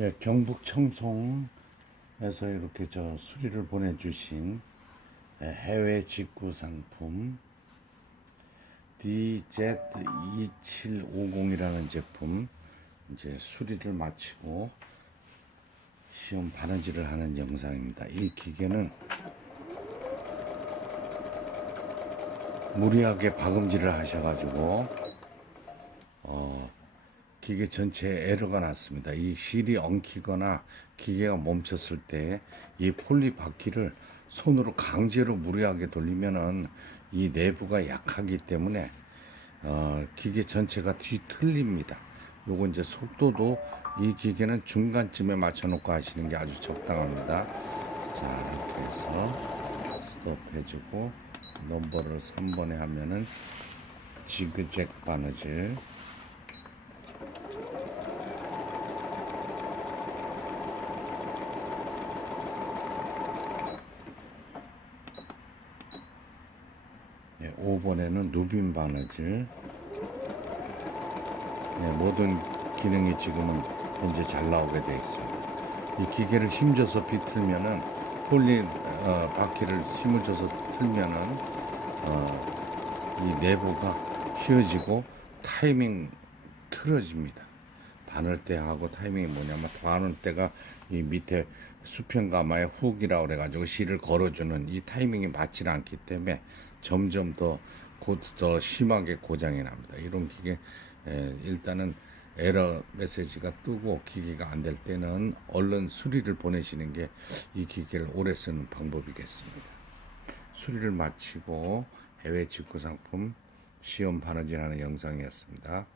예, 경북 청송에서 이렇게 저 수리를 보내주신 예, 해외 직구 상품 DZ2750이라는 제품 이제 수리를 마치고 시험 바느질을 하는 영상입니다. 이 기계는 무리하게 박음질을 하셔가지고 어, 기계 전체에 에러가 났습니다. 이 실이 엉키거나 기계가 멈췄을 때 이 폴리 바퀴를 손으로 강제로 무리하게 돌리면은 이 내부가 약하기 때문에 어, 기계 전체가 뒤틀립니다. 요거 이제 속도도 이 기계는 중간쯤에 맞춰놓고 하시는 게 아주 적당합니다. 자 이렇게 해서 스톱 해주고 넘버를 3번에 하면은 지그잭 바느질 5번에는 누빔 바느질 예, 모든 기능이 지금은 현재 잘 나오게 되어 있습니다. 이 기계를 힘줘서 비틀면은 폴리 어, 바퀴를 힘을 줘서 틀면은 어, 이 내부가 휘어지고 타이밍 틀어집니다. 바늘 때하고 타이밍이 뭐냐면 바늘 때가 이 밑에 수평가마의 훅이라고 그래가지고 실을 걸어주는 이 타이밍이 맞지 않기 때문에 점점 더, 곧더 심하게 고장이 납니다. 이런 기계 에, 일단은 에러 메시지가 뜨고 기계가 안 될 때는 얼른 수리를 보내시는 게 이 기계를 오래 쓰는 방법이겠습니다. 수리를 마치고 해외 직구 상품 시험 바느질하는 영상이었습니다.